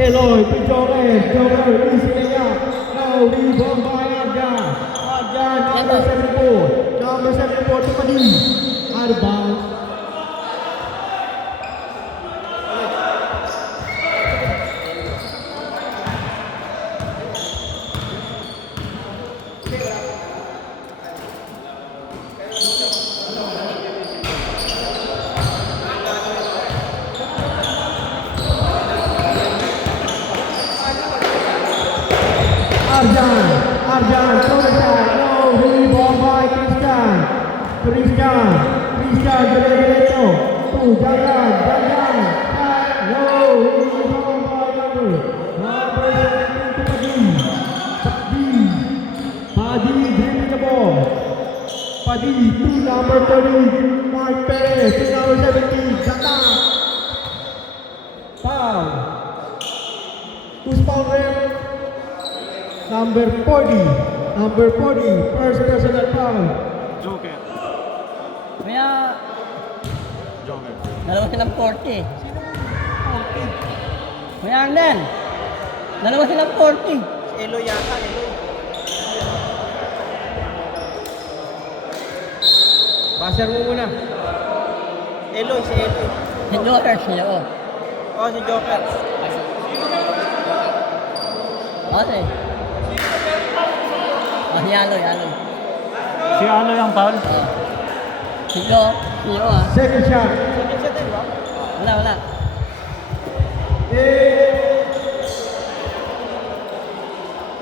Eloy to Joker. Joker is layup. Now rebound by Arjan. Arjan number 74. Number 74 to Padi. Out of bounds. Arjan, throw the shot. No, rebound by Christian. Christian, Gregorio. To Jagan. No, rebound by number 17 to Padi dribbling the ball. Padi to number 30. Mark Perez to number 17. Jata. Foul. Who's foul rep? Number 40, first personal foul. Joker. Kaya, Joker. dalawa silang 40. Sino 40? Kuya Arnel, dalawa silang 40. Elo yata, Elo. Baser mo muna. Elo, si Elo. Si Joker sila, oh. Oh, si Joker. Okay. Oh, si Aloy. Si ano yung foul? Oh. Si Jo ah. Second shot. Wala.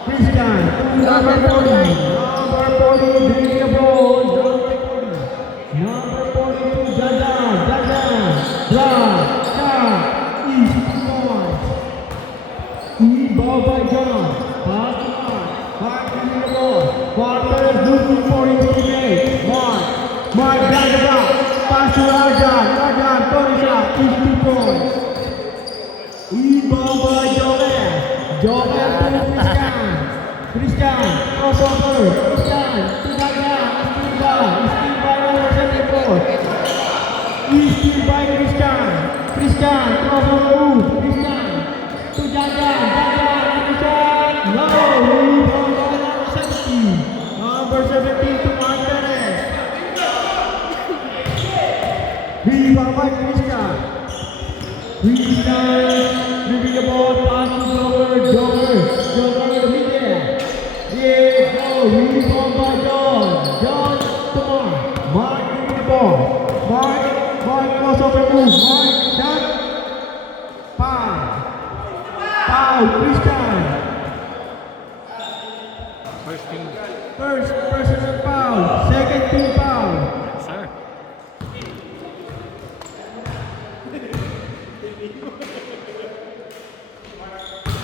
Christian, number 40. Number 40, bring the ball. Number 40 to Jaja. East points. Ball by John. Pass to Mark. Mark bringing the ball. Walker is looking for his teammate. Mark down the block. Pass to Arjan. Throw the shot. East 2 points. Ball by Joel to Christian. Crossover. Christian to Jaja. Steal by number 74. Steal by Christian. Crossover move. Christian to Jaja. No, rebound by number 17. Number 17 to Mark Perez. Rebound by Christian, moving the ball, pass to Joker middle. No, rebound by John to Mark moving the ball. Mark crossover move. Mark shot. Foul, Christian. First personal foul, second team foul. Sir.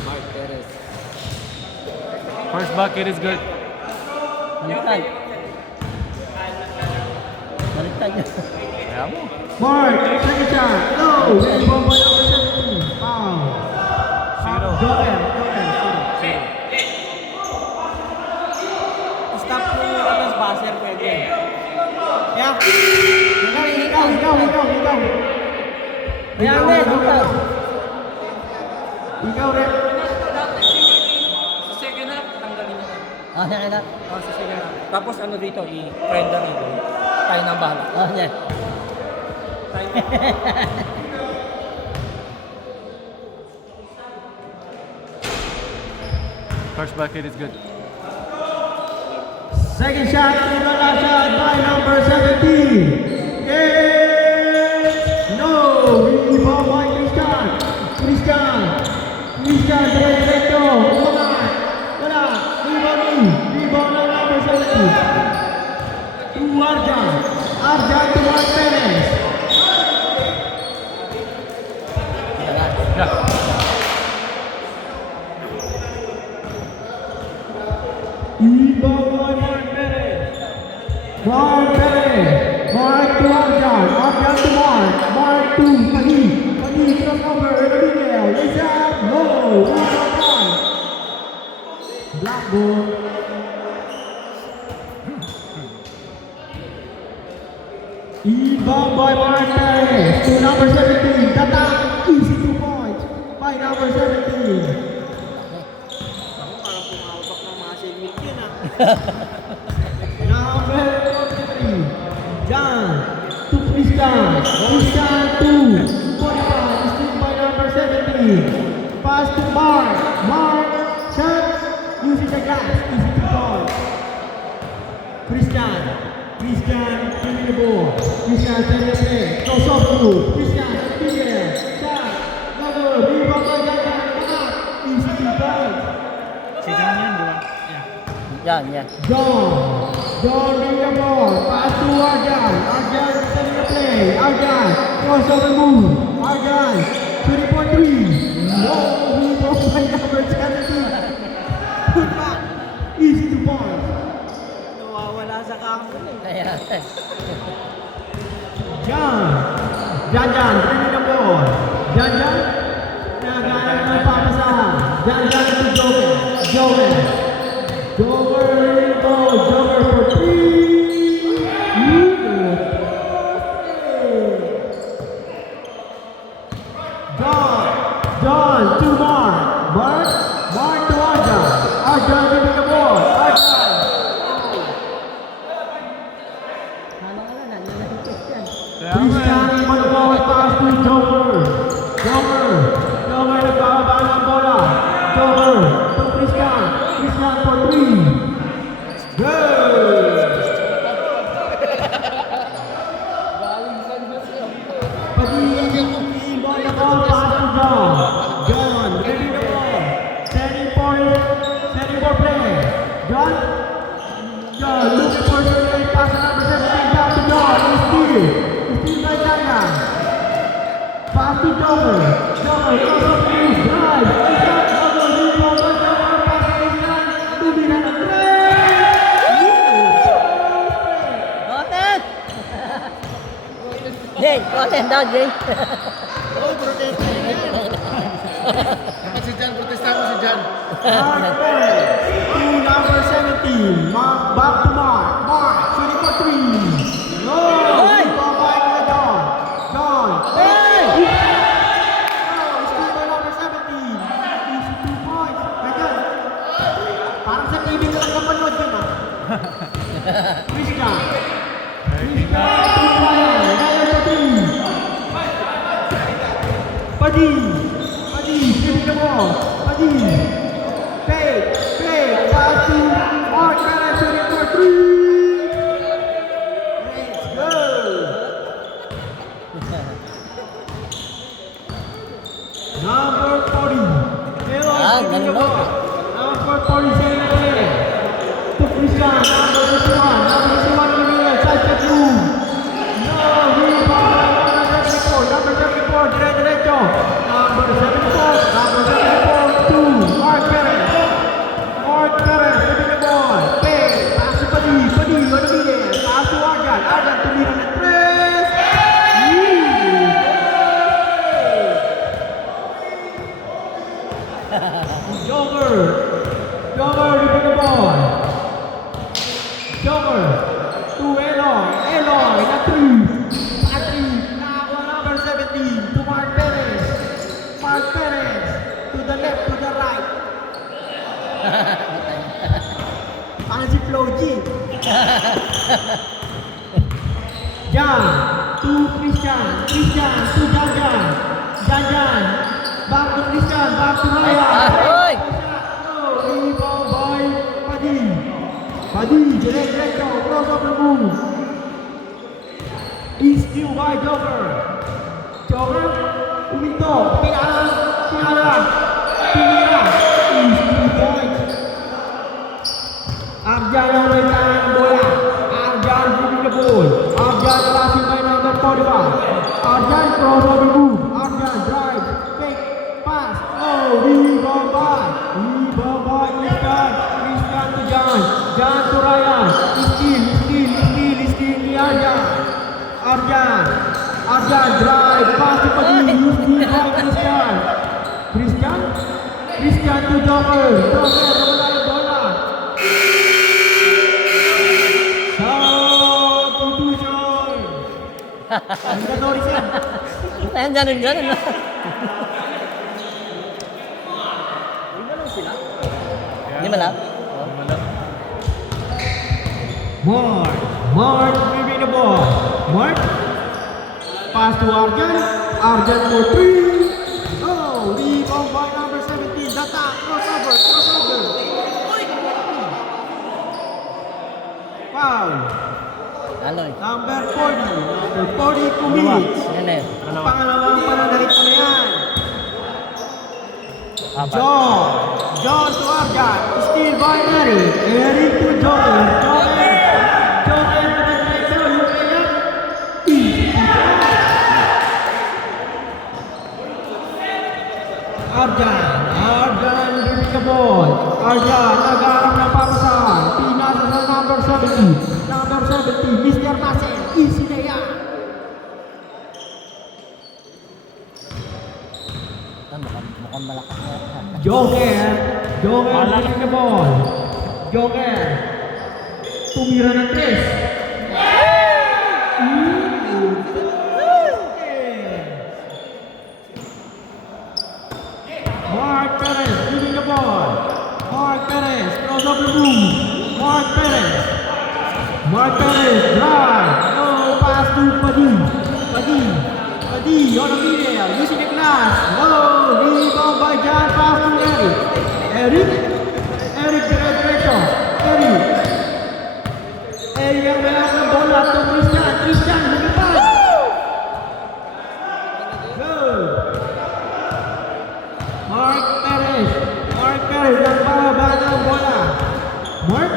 Mark Perez. First bucket is good. Baliktad niya. Kaya mo. Mark, second shot. No, rebound by number 17. Foul. Zero. Joel. Stop mo yung buzzer pwede. Yeah. Ikaw. Kuya Arnel, ikaw. Ikaw, Rep. Sa second half, tanggalin niya. Ah, sige na. Oh, sa second half. Tapos ano dito, i-trend na rito. Tayo na bahala. Ah, sige. Tayo. First bucket is good. Second shot, last shot by number 17. No, rebound by Christian, diretso. Wala. Rebound ng number 17. To Arjan to Mark Perez. Yeah. Rebound by Mark Perez. Mark to Arjan to Mark to Pagi crossover, Miguel, it's up, no, Blackboard. Rebound by Mark Perez to number 17, Data, easy 2 points by number 17. Number 43, John to Christian. Christian to 45, still by number 17. Pass to Mark. Mark, shot, using the glass, easy to goal. Christian. Christian, giving the ball. Christian, sending the play. Goes off to Christian, Miguel, shot, level, rebound by John, easy to goal. Si John yan, di ba? Yan, yan. John bring the ball, pass to Arjan. Arjan sending the play. Arjan, crossover move. Arjan, shooting for three. No, he broke by number 17. Put back, easy to ball. Nawawala sa kampo eh. Kaya, Jan, bring the ball. Jan, nagana ng papasahan. Jan to Joel. Joel for three. John to Mark to Arjan giving the ball. Arjan. Christian mag-ball pass to Joker nagbababa ng bola. Joker to Christian for three. Good! Pag-iingin ball na ball pass to John, ready the ball. Setting for play. John looking for the play. Pass to number 17 back to John. Steal by Janja. Pass to Joker, cross up to drive. Rebound by Joker, pass to Christian. Tubigan ng three. Goten! Jay, Goten daw, Jay. Si Jan, protesta mo si Jan. Mark Perez to number 17. Back to Mark. Shooting for three. No! Hoy! Rebound by John. Hey! Still by number 17. Easy 2 points. Ganyan. Parang sa TV na lang kapanood yun ah. Christian. To Ryan. Ryan for three. Padi, giving the ball. Padi. Play. Pass to Mark Perez shooting for three. Let's go. Number 40. Eloy giving the ball. Number 40 sending the play. To Christian. Number 51. Number 51 giving it. Side move. No, rebound by number 74. Number 74, diretso. Number 74 to Mark Perez. Mark Perez giving the ball. Pass to Padi, gonna be there. Pass to Arjan tumira ng tres. Joker giving the ball. Joker to Eloy na three. Patrick, number 17 to Mark Perez. Mark Perez to the left, to the right. Parang si Flo G. Jan to Christian to Jan. Back to Christian, back to Ryan. Hoy! Rebound by Padi, diretso, crossover move. Is still by Joker. Umito, pinala. Is 3 points. Arjan ang may tahan ng bola. Arjan giving the ball. Arjan passing by number 41. Arjan crossover move. Arjan drive, fake, pass. Oh, rebound by Christian to Jan to Ryan. Steal ni Arjan. Arjan drive, pass to Padi. Steal by Christian to Joker. Nawala yung bola. Substitution. Mandatory siya. Ayan, ganun. Hindi ba lang? Malam. Mark. Mark moving the ball. Mark. Pass to Arjan. Arjan for 3. Oh, rebound by number 17. Data. Crossover. Crossover. Foul. Aloy. Number 40. Number 40 commits. Yan eh. Pangalawang pananalig ko na yan. Apat. John. John to Arjan. Steal by Eric. Eric to John. John. John penetration. Yung kaya. Arjan. Arjan dribbling the ball. Arjan nag-aarap ng papasan. Pinasa sa number 70. Number 70. Mr. Marcel. Easy na yan. Mukhang malakas na. Joker. Joker dribbling the ball. Joker. Tumira ng 3. Mark Perez dribbling the ball. Mark Perez cross over the boom. Mark Perez. Mark Perez drive. No pass to Padi. Padi. Padi on the middle. Using the glass. No rebound by John. Pass to Eric. Eric. Eric diretso. Eric. Eric yang melang ng bola to Christian. Christian lumipad. Good. Mark Perez. Mark Perez ang bababa ng bola. Mark.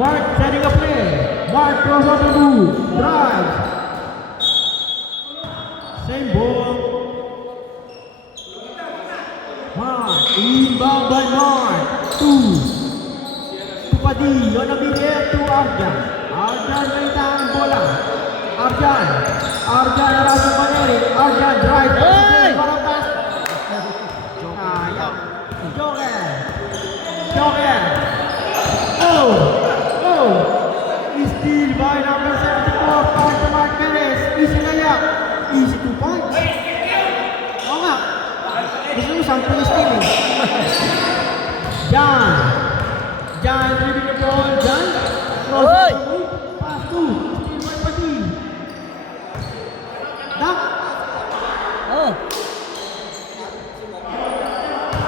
Mark setting a play. Mark cross on the move. Drive. Same ball. Mark. Inbound by Mark. 2. Padi. On the middle to Arjan. Arjan maintahan ang bola. Arjan. Arjan arasang by Eric. Arjan drive. Hey! Para pass. Sayang. Joker. Joker. Oh. Oh. Steal by number 74. Pass to Mark Perez. Easy layup. Easy 2 points. Oo nga. Gusto mo 10 steal eh. Jan. Jan dribbling the ball. Jan. Cross. Oy! Pass to. Steal by Padi. Duck. Oh.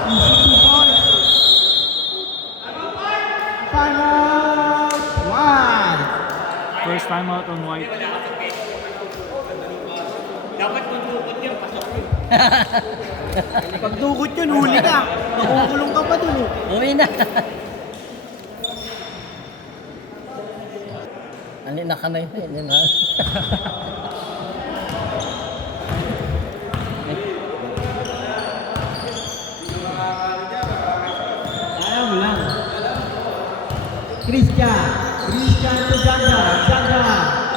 Easy 2 points. Final one. First time out on white. Pag dugot yun, huli ka. Nakukulong ka pa dun eh. Uwi na. Ano na kamay mo yun, ha? Kaya mo lang. Christian. Christian to Janda. Janda.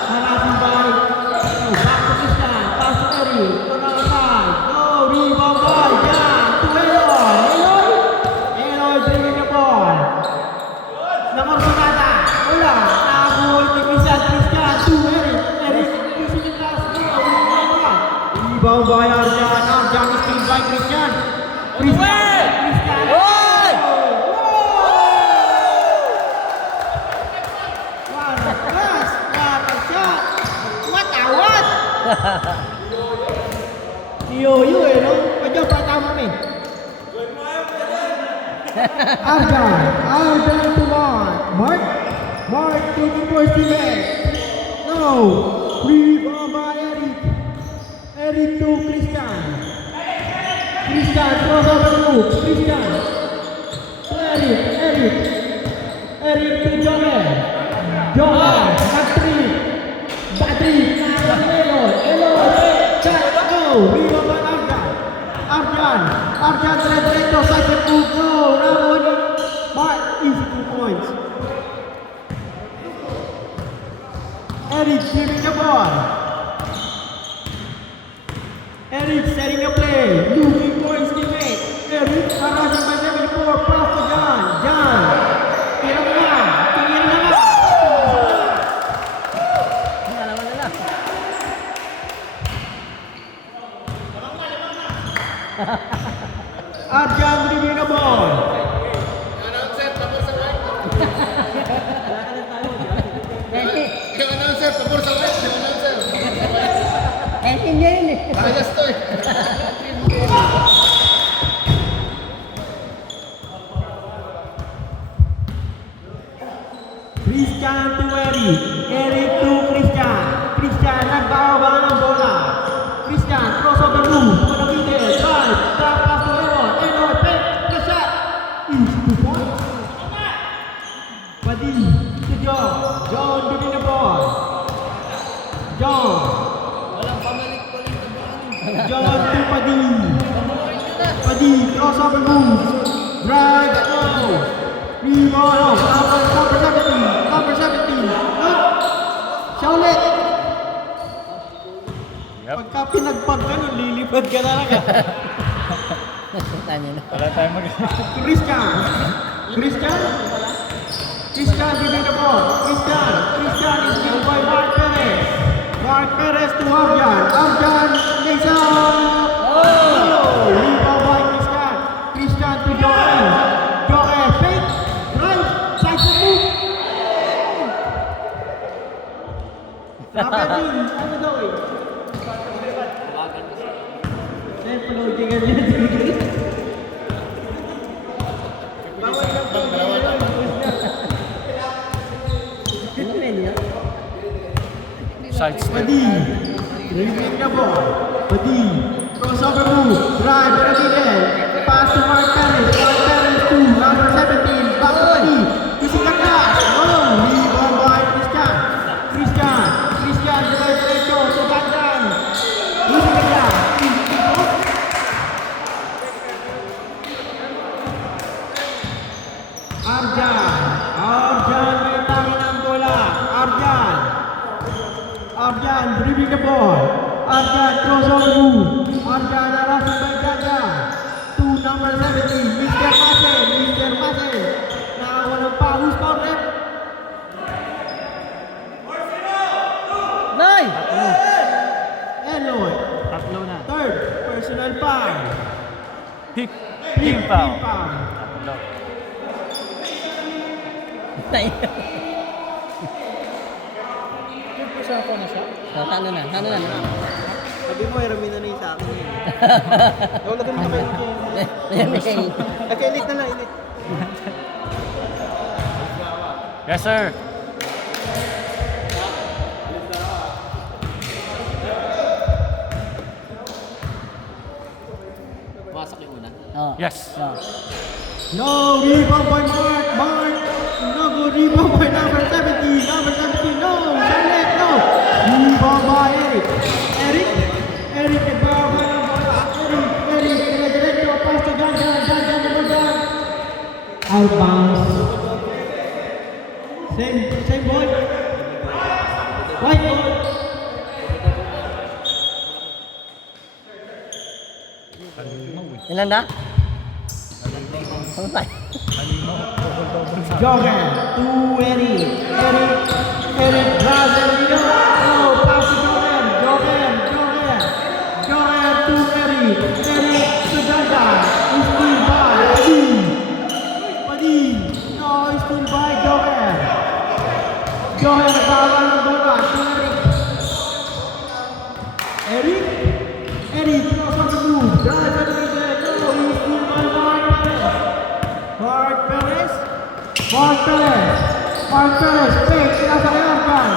Harassing by. Oh, back to Christian. Pass to Eric. On the side. Oh, rebound by Jan. To Eloy. Eloy. Eloy dribbling the ball. Nakorsonada. Wala. Nakabuhol ni Christian. Christian to Eric. Eric using the glass. Rebound by Arjan. Arjan is still by Christian. Christian. Christian. Oy! What a pass! What a shot! What a what? Yoyo eh, no? Medyo patama mo eh. Arjan. Arjan to Mark. Mark. Mark taking for Steven. No. Rebound by Eric. Eric to Christian. Christian cross over the move. Christian. To Eric. Eric. Eric to Joel. Joel. Patrick. Patrick. Eloy. Eloy. Go. Rebound by Arjan. Arjan. Arjan diretso. Second move. Go. Now one. Mark. Easy 2 points. Eric giving the ball. Eric setting a play. Looking for his teammate. Eric harassing by 74. Pass to John. John. Tira mo na. Tingin na nga. Alam mo na. Arjan dribbling the ball. Announcer, tapos sa white. Bias to eh. Christian to Eric. Eric to Christian. Christian nagbawa ng bola. Christian, crossover move. Manakite. Drive. Drop pass to Eron. Eron, pick. The shot. Is 2 points. Padi to John. John giving the ball. John. John to Padi. Padi, crossover move. Drive, slow. Rebound, number 17. Number 17. Siya ulit. Pagka pinagpag ka nun, lilipad ka na lang. Wala tayong Christian. Christian. Christian giving the ball. Christian. Christian is given by Mark Perez. Mark Perez to Arjan. Arjan lays up. Oh! Rebound by Christian. Christian to Joel. Joel fake. Right. Side to move. Sabi din, ano daw eh? Loading ka niya. Bawal lang po. Side step. Padi. Dribbling ka po. Padi. Crossover move. Drive. Rodriguez. Pass to Mark Perez. Mark Perez to number 17. Back to Padi. Kissing the glass. Oh! Rebound by Christian. Christian. Christian. Diretso. To Gandan. Kissing the glass. Arjan. Arjan may tangi ng bola. Arjan. Arjan dribbling the ball. Arjan crossover move. Arjan harassing by Gandan. To number 17. Mr. Masen. Mr. Masen. Nakawalan pa. Who's foul rep? Nay! Eloy. Tatlo na. Third. Personal foul. Team foul. Foul. Nay! Sa ako na siya? Talo na. Sabi mo, Ermin na yung sa akin. Wala ka naman kayo. Nagkailit na lang. Yes, sir. Yes. No rebound by Mark. Mark. No good rebound by number 17. Number 17. No. Charlotte. No. Rebound by Eric. Eric. Eric nagbawa ng bola. Eric. Diretso. Pass to Gandan. Gandan number 1. Out bounds. Same ball. White ball. Ilan na? Ano tayo? Jogger to Eric. Eric drives and no, pass to Jogger. Jogger to Eric. Eric to Dada. Still by Padi. No, still by Jogger. Jogger nagbawa ng bola to Eric. Eric cross on the move. Drive and no, he's still by Mark Perez. Mark Perez, fake, nasa kay Arjan.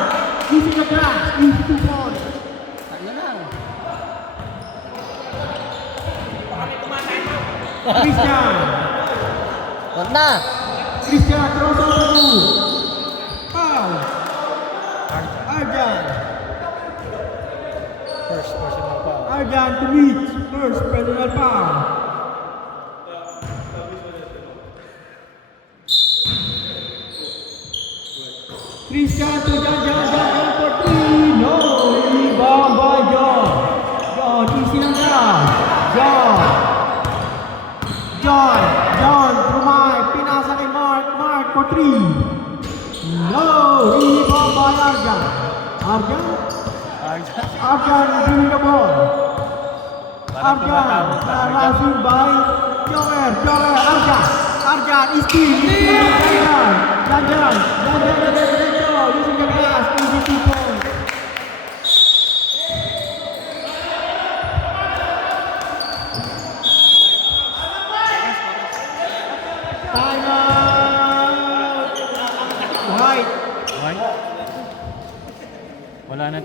Using the glass, easy to fall. Tatlo lang. Christian. Wag na! Christian throws on the move. Foul. Arjan. First personal foul. Arjan to reach. First personal foul. Christian to John for 3. No, rebound by John. John, easy lang down. John, Rumay, pinasa kay Mark for 3. No, rebound by Arjan. Arjan winning the ball. Arjan, harassing by Joker, Arjan is still. Gandan, using the glass, easy 2 points.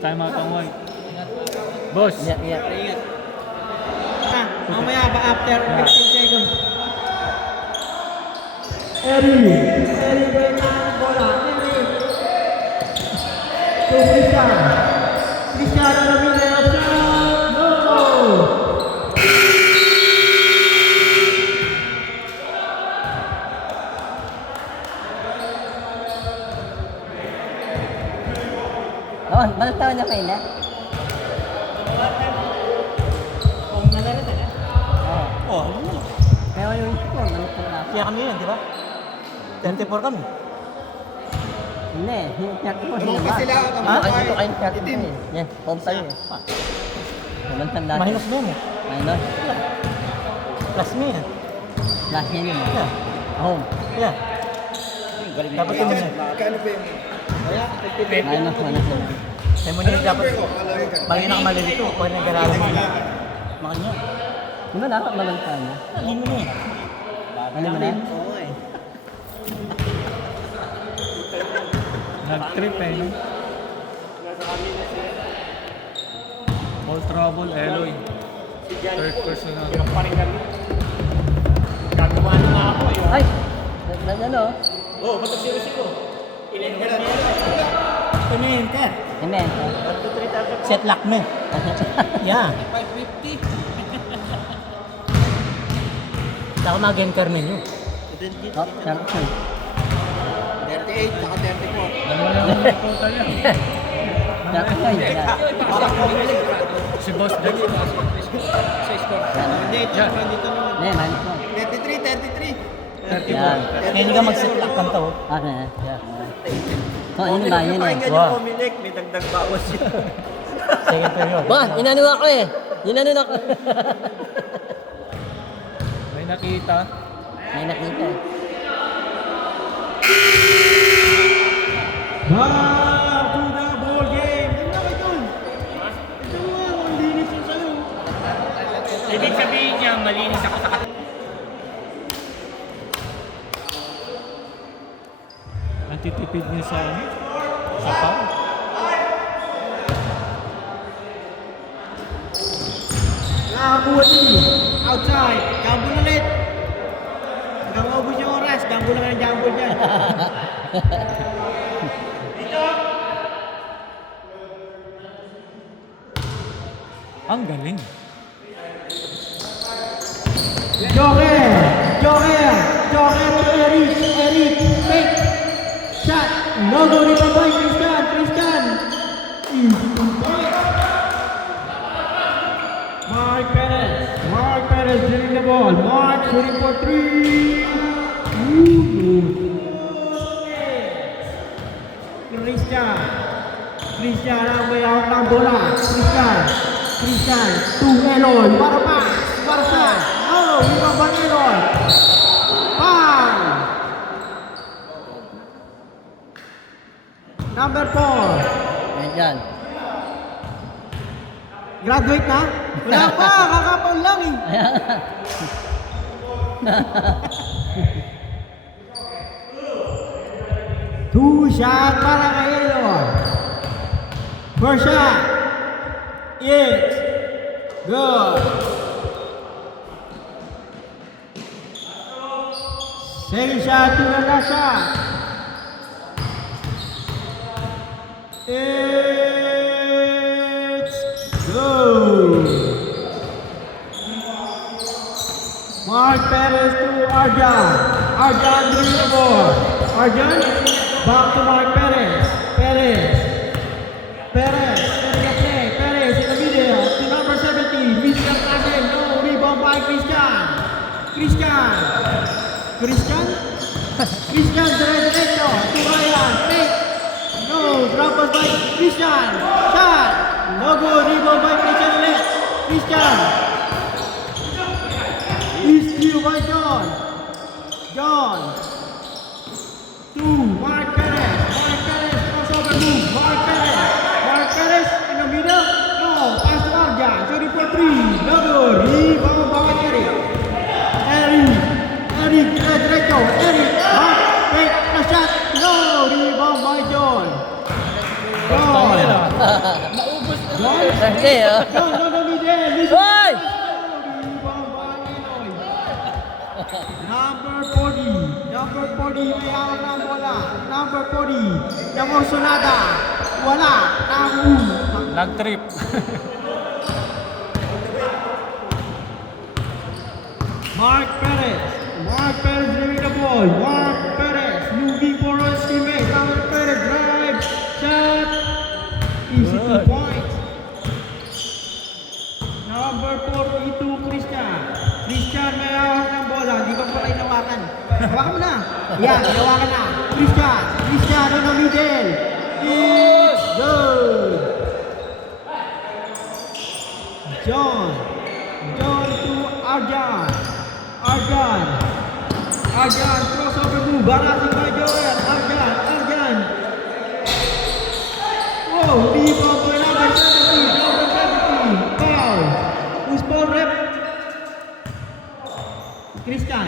Time out ang white. Boss. Ingat, ingat. Mamaya ba after 15 seconds? Eddie break ang bola. Eddie. To Christian. Christian on the middle of shot. No. Oh, balik tayo na kayo na. Kung nalala na. Oh, Kaya yung ito, balik tayo na. kaya kami yun, di ba? 34 kami. Hindi, yung chat ko. Tumungkit sila, Ah, tumungkit. dito kayo chat ko eh. Yan, home tayo eh. Walang tanda. Minus mo mo. Minus. Plus me yan. Last yan yun. Yeah. Home. Yeah. Dapat yun mo. Kano ba yung... Minus, minus. Kaya mo nyo dapat, pag yun ang malilito, pag nag-aralan mo na. Makanya. Di ba dapat malanta na? Hindi mo na eh. Ano mo na? Oo eh. Nag-trip eh, no? All trouble, Eloy. Third person na. Ay! Ano? Ito na yun, Ter. Amen. Set lock na. Yeah. Saka mag-enter menu. Oh, sarap yun. 38, saka 34. Dalawa lang ang total yan. Sarap yun. Yan. Si Boss Jack. Sa score. Yan. Hindi, minus mo. 33. Yan. Kaya hindi ka mag-set lock kan to. Okay. Yan. Oh, yun ba? Yun eh. Wow. May dagdag bawas yun. Second period. Ba, inano ako eh. Inano ako. May nakita. May nakita eh. Back to the ball game. Ano ba ito? Ito nga, ang linis yung sa'yo. Ibig sabihin niya, malinis ako sa Antitipid niya sa ano? Sa foul. Nakakuha ni. outside. Jumble ulit. Hanggang maubos yung oras. Jumble na ng jumble dyan. Ang galing. Joker to Eric, fake shot, no go rebound by Christian, Mark Perez getting the ball, Mark shooting for three, Christian ang may hawak ng bola, Christian, to Eloy, Barca, oh, rebound by Eloy, Number 4. Yan. Graduate na? Wala pa, kakapaon lang eh. Two shot para kay Eloy. First shot. It's good. Second shot to the last shot. It's good. Mark Perez to Arjan. Arjan bring the ball. Arjan back to Mark Perez. Perez in the middle to number 17. Christian Kasim. No rebound by Christian derecho to Ryan. Fake. No, drop pass by Christian. Shot. No good. Rebound by Christian ulit. Christian. Is steal by John. To Mark Perez. Crossover move. Mark Perez in the middle. No, pass to Arjan. Shooting for three. No good. Rebound by Eric. Derecho. Mark. Fake. The shot. No, rebound by John. Hindi, oh. John on the middle. Listen. Hoy! Rebound by Enoy. Number 40 may hawak ng bola. Number 40, Yamor Sonada. Wala. Lag trip. Mark Perez driving the ball. Mark Perez looking for his teammate. Mark Perez drive. Shot. Easy 2 points. Number 42, Christian. Christian may hawak ng bola. Di ba pala inawakan? Hawakan mo na. Yan, inawakan na. Christian on the middle. It's good. John to Arjan, crossover move, balancing by Joel. Arjan. Whoa, rebound by number 70. Foul. Who's ball rep? Christian.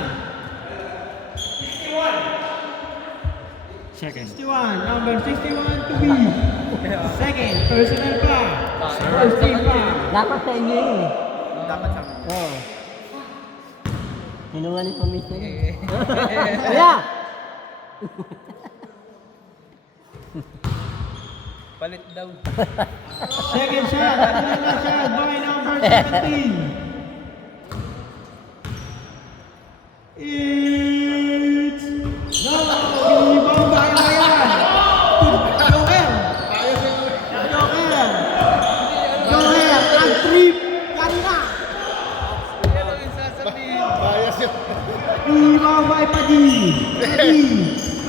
Second. 61, number 61 to be. Second, personal foul. First team foul. Dapat sa inyo yun eh. Dapat sa akin. Oo. Kinuha ni Pamisa yun. Kaya! Palit daw. Second shot, another shot by number 17. It's no, rebound by Ryan. Joel, ang trip kanina. Bias yun. Rebound by Padi,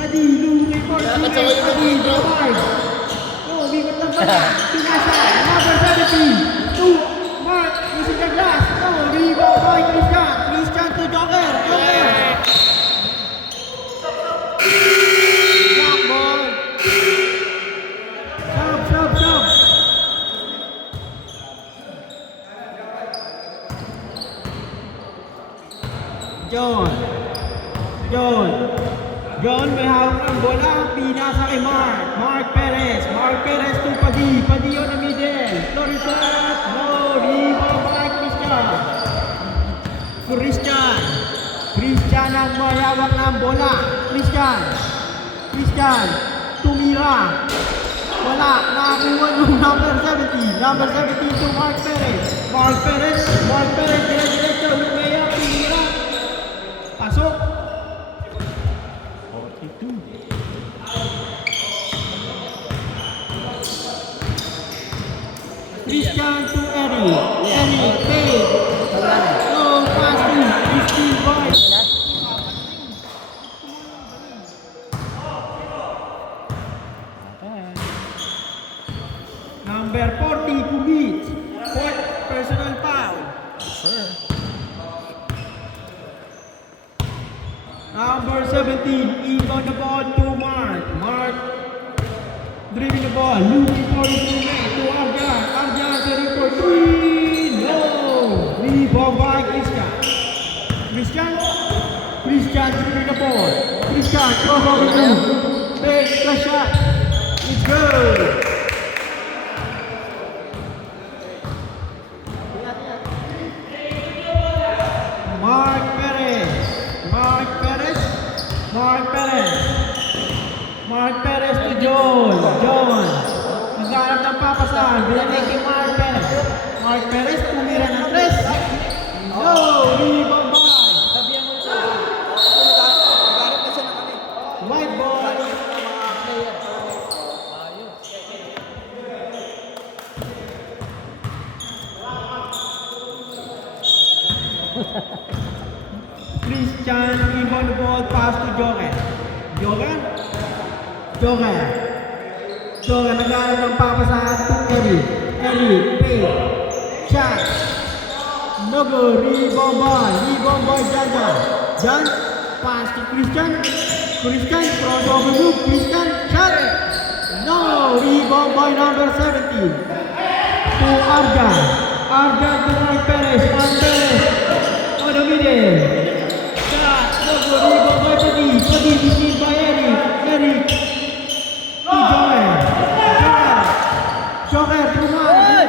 looking for teammate. Padi, drive. Oh, bigot lang pala. Pinasa, number 17. To Mark, using the glass. No, rebound by Christian to Joker. Block ball. Sub. John may hawak ng bola. Pinasa kay Mark Perez to Padi on the middle. Florisan. No, rebound by Christian ang may hawak ng bola. Christian tumira. Wala, nakakuha ng number 70 to Mark Perez dire-diretso, lumaya, tumira. Pasok. 42. Christian to Eric, Pay. No, pass to Christian Boy. Number 40, commit. Fourth personal foul. Number 17, inbound the ball to Mark driving the ball, looking for his teammate to Arjan setting for 3. No! Rebound by Christian driving the ball. Christian crossover move. Takes the shot. It's good. Mark Perez to John. Nagharap ng papasahan. Binanay kay Mark Perez, tumira ng 3. No! Rebound by. White ball. Christian, inbound ball, pass to Joker, nagharap ng papasahan to Eric, Pay, shot, no good, rebound by Jan, pass to Christian, crossover move, Christian, shot, no, rebound by number 17, to Arjan to Mark Perez, on the middle, shot, no good, rebound by Padi, received by Eric, to Joker, Truman,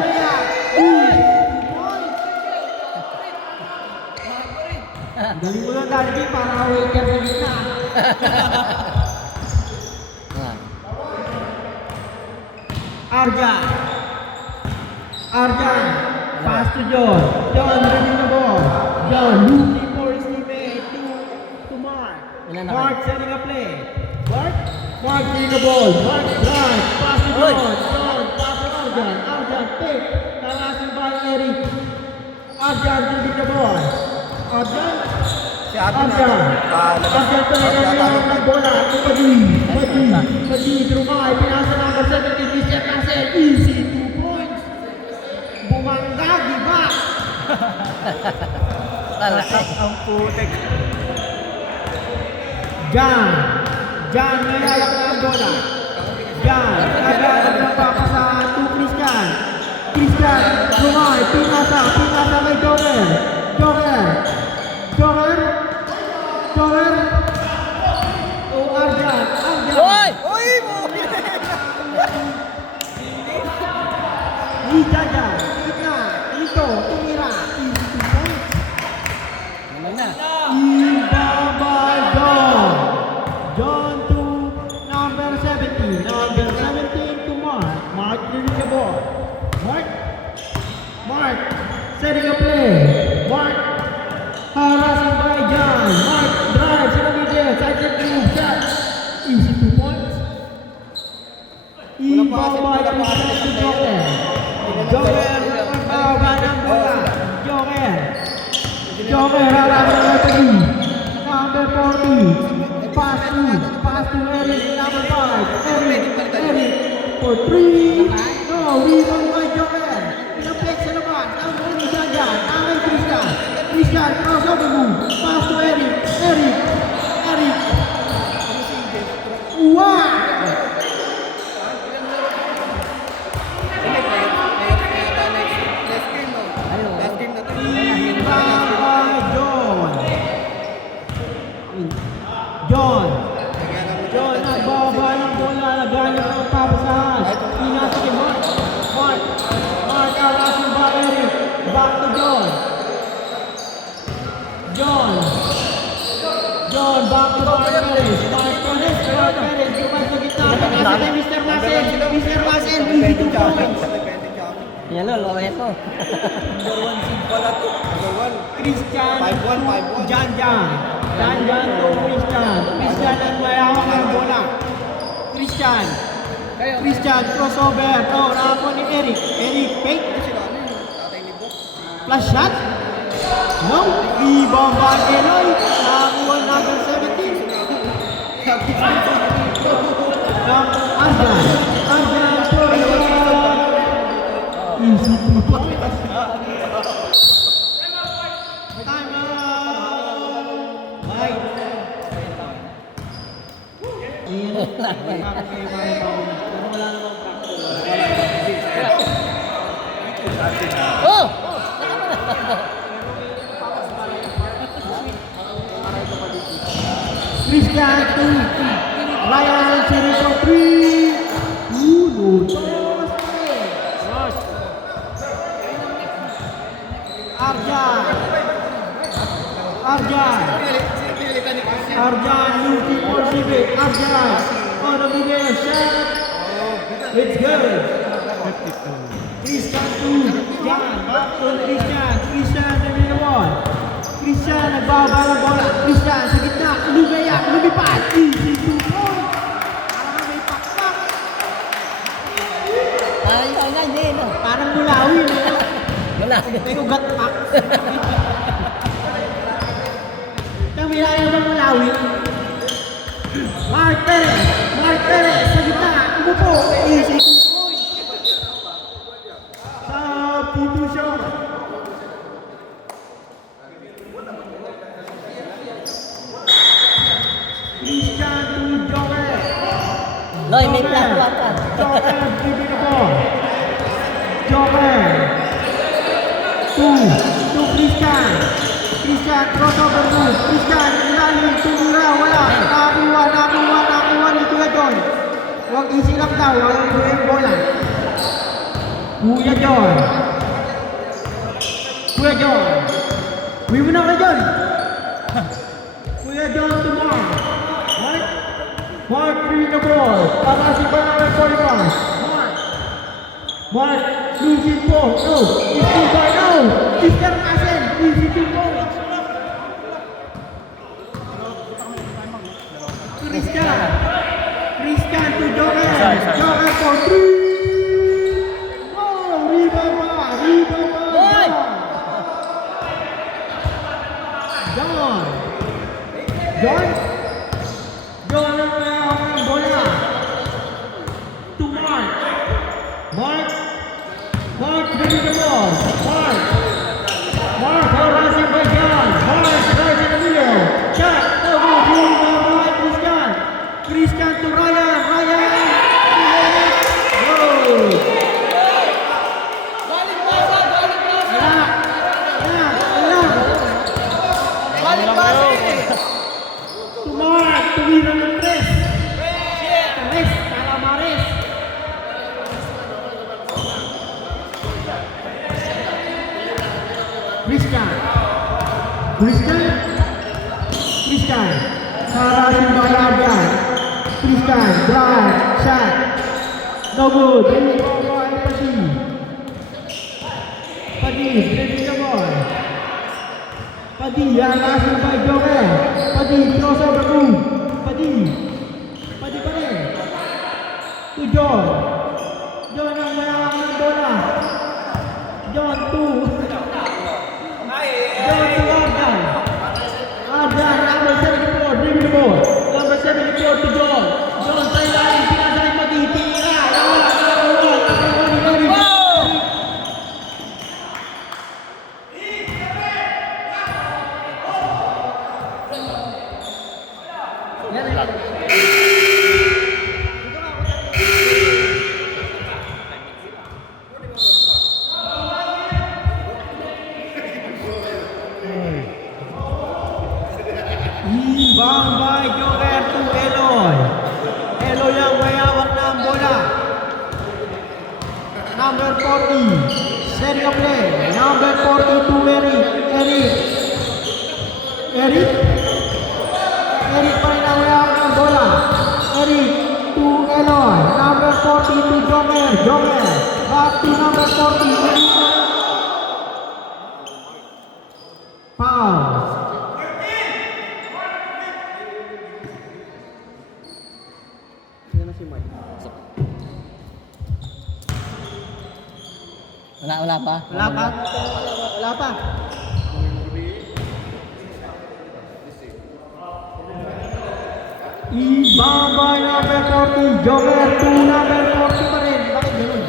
Galing mo lang dati para waiter sa gitna. Arjan. Arjan. Pass to John. John ready the ball. John looking for his teammate to Mark. Mark setting a play. Mark getting the ball. Mark drive. Pass to John. John pass to Arjan. Arjan take. Narasin by Eric. Arjan getting the ball. Arjan. Arjan talaga ng bola. Padi Drumay. Pinasa number 17. Christian Marcel. Easy 2 points. Bumangga, di ba? Talasak ang putek. Jan may hawak ng bola. Jan, agad nagpapasa to Christian. Christian, Drumay. Pinasa kay Joker. Oh, Arjan. Hoy! Ijaja, Ito, tumira. Easy 2 points. Naman na. Ibaba John to number 17. Number 17 to Mark. Mark getting the ball. Mark setting a play. Mark harassing by John. Mark drives in the middle. Side move shot. Easy 2 points. Ibaba to Joker. Joker magbawa ng bola. Joker harassing by Tagi. Number 40. Pass to Eric. Number 5. Eric for 3. No, rebound by Joker. Pinaplex sa labas. Ang bola ni Jajan. Ang Christian crossover move. Pass to Eric. Wow! John, nagbaba ng bola, naghanap ng papasahan. Pinasa kay Mark, harassing by Eric. Back to John, back to Mark Perez. Lumay sa gitna. Pinasa kay Mr. Marcel, easy 2 points. Yan o, Loreto. Christian, Jan to Christian ang mayawak ng bola. Christian crossover. Nakakuha ni Eric fake. Flash shot. No. Rebound by Eloy. Nakakuha number 17. Arjan easy 2 points. Time out. Bye. Ayan. Wala namang Oh! Christian 2. Ryan Chirico 3. Arjan looking for Civic. Arjan on the middle shot. It's good. Christian 2. Jan back to Christian the one. Christian nagbawa ng bola. Christian sa gitna. Lumipat. Easy 2 points. Parang may pakpak. Parang mulawi. May ugat pak. Kamila yung bang mulawi. Mark Perez sa gitna. Umupo. Easy 2 points. Substitution. Christian to Joker. Loy, may plano ka. Joker giving the ball. Joker. To Christian. Christian crossover move. Christian ilalim. Tumira. Wala. Nakuha ni Kuya John. Huwag isilap daw. Huwag yung bola. Kuya John. Uwi mo na Kuya John. winning the ball. Passing by number 45. Mark losing ball. No. It's still by now. Mr. Kasen. Easy to ball. Christian to Joker. Joker for 3. Oh, rebound. John ang bola. To Mark. Mark winning the ball. Mark harassing by John. Mark right in the middle. Shot. Christian to Ryan. Goal. Mark, tumira ng tres. Tres, Calamares. Christian. Harassing by Arjan. Christian, drive, shot. No good. Rebound by Padi, dribbling the ball. Padi, harassing by Joel. Padi, crossover move. Padi pa rin. To John. John ang mayawak ng bola. John to Arjan. Arjan, number 74, dribbling the ball. Number 74 to John. John sa ilalim, pinasay Padi, tinira. Ibang by Joker to Eloy. Eloy ang mayawak ng bola. Number 40, setting a play. Number 40 to Eric pa rin ang mayawak ng bola. Eric to Eloy. Number 40 to Joker. Back to number 40. Foul. Wala pa. Ibang by number 40, Joker to number 40 pa rin. Bakit ganun?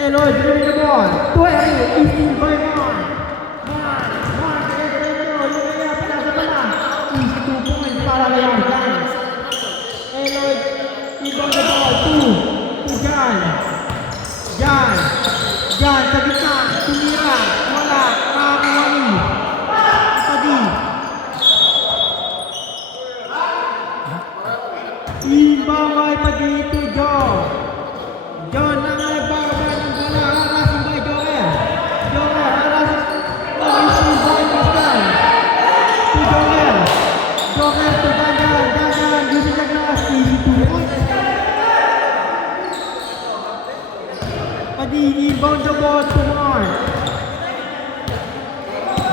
Eloy, dribbling the ball. To Eric, easy by Mark. Mark, diretso, yung kaya pinasa pala. Easy 2 points para kay Arjan. Eloy, ibang the ball, to Jan, sa gitna, tumira, wala, Ramani. Padi. Ibang by Padi to John. John ang nagbababa ng bola, harassing by Joker. Harassing by Christian. To Joker to Dandan, using the glass, easy 2 points. Padi, inbound the ball to Mark.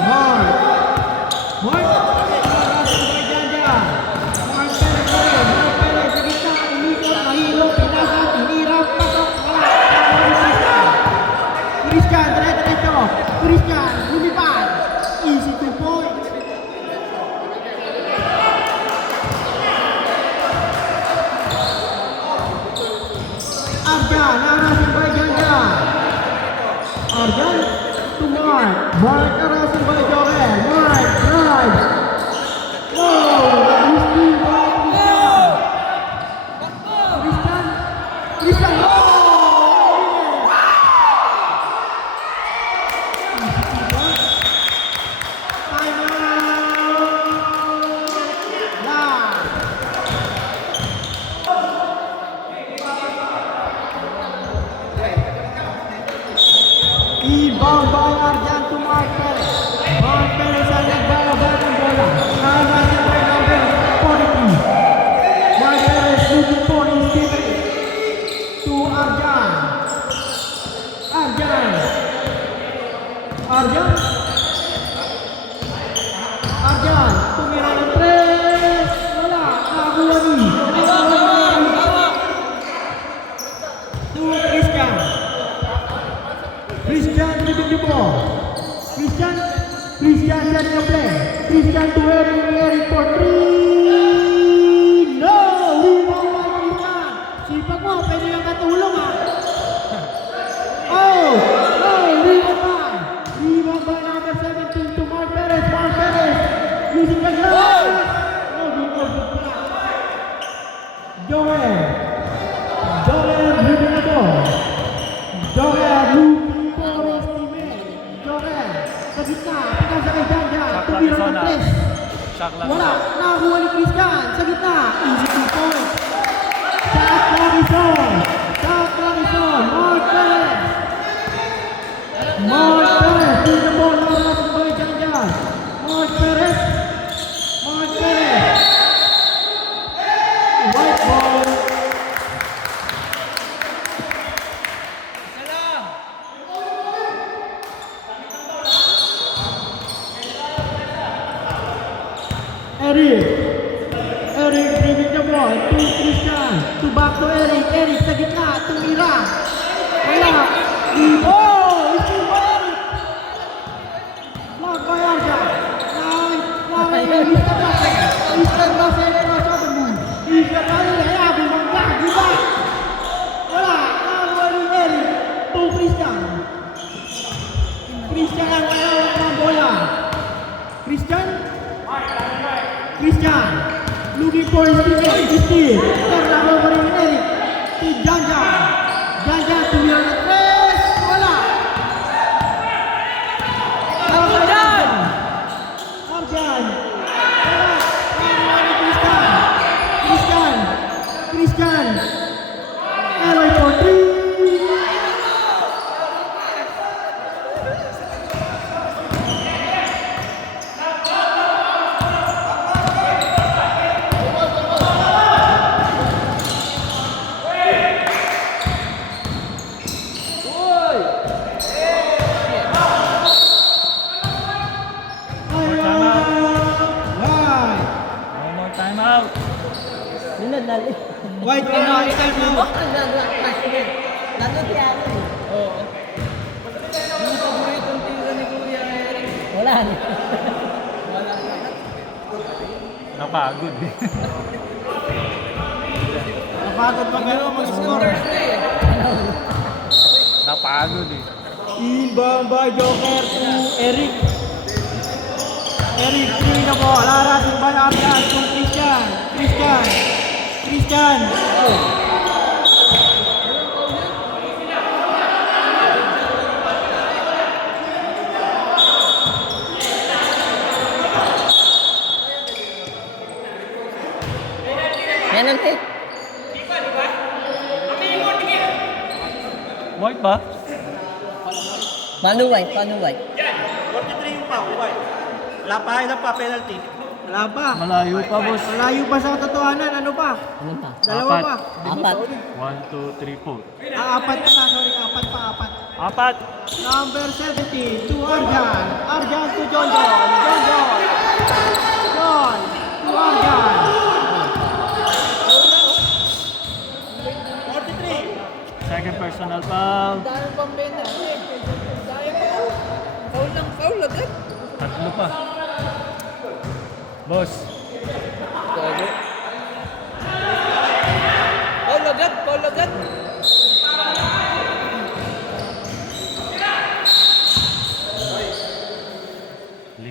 Harassing by Dandan. Mark Perez, sa gitna, umikot, mahilo, pinasa, tinira, pasok, wala. Christian, diretso. Christian, lumipad. Easy 2 points. Arjan, harassing by Dandan. Arjan to Mark. Mark harassing by Joel. Mark drives. He's still by Christian. Ibang by Arjan to Mark Perez. Mark Perez ang nagbababa ng bola. Harassing by number Arjan. Arjan, tumira ng 3. Wala, nakakuha ni. To Christian. Christian leading the ball. Christian setting the play. Christian to Eric for 3. No! Rebound by Christian. Sipag mo, pwede yung katulong ha. Oh! Rebound by number 17 to Mark Perez. Mark Perez using the glass. No, because of block. Joel leading the ball. Joel looking for his teammate. Joel sa gitna, pagka sa kay Janja, tumira ng 3. Shot lang. Wala, nakakuha ni Christian sa gitna. Easy 2 points. Shot Clarison. Mark Perez. Bring the ball now, Russell by Janja. Mark Perez. White ball. Eric bringing the ball to Christian. To back to Eric. Eric sa gitna. Tumira. Wala. Oh! Ito ba Eric? Block by Arja. Mr. Russell cross over move. Mr. Russell hayabi mag-back. Diba? Wala. Nakakuha ni Eric. To Christian. Christian ang ayawak ng bola. Christian looking for his teammate. Steve. Terlalu beri Eric. Si Janja tumira ng 3. Wala. Arjan. Christian. Eloy for 3. White ball na isa mo. Wala. Napagod eh. Napagod pa pero mag-score. Napagod eh. Inbound by Joker to Eric. Eric bring the ball. Larasin by Arjan to Christian. Yan nanti. White ba? Panuway. 43 yung pa, white. Wala pa, penalty. Wala pa. Malayo pa, boss. Malayo pa sa katotohanan. Ano pa? Ano pa? Dalawa pa. Apat. 1, 2, 3, 4. Apat pa. Sorry, apat. Apat. Number 70 to Arjan. Arjan to John. John to Arjan. 43. Second personal foul. Dahil pambena. Foul agad. Tatlo pa. Boss. Foul agad.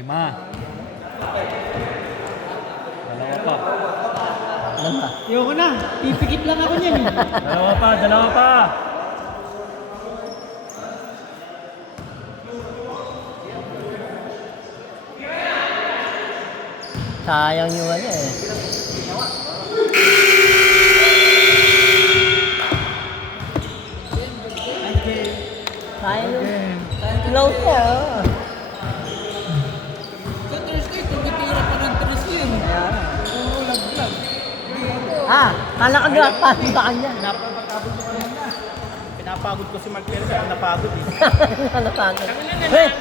5. Dalawa pa. Ayoko na. Pipikit lang ako niyan eh. Dalawa pa. Sayang yung ano eh. Sayang yung... Close na oh. Sa Thursday, tumitira pa ng Thursday. Puro laglag. Kala ka drop sa kanya. Pinapagod ko si Mark Perez, napagod eh. Napagod. Wait!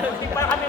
Hindi pa kami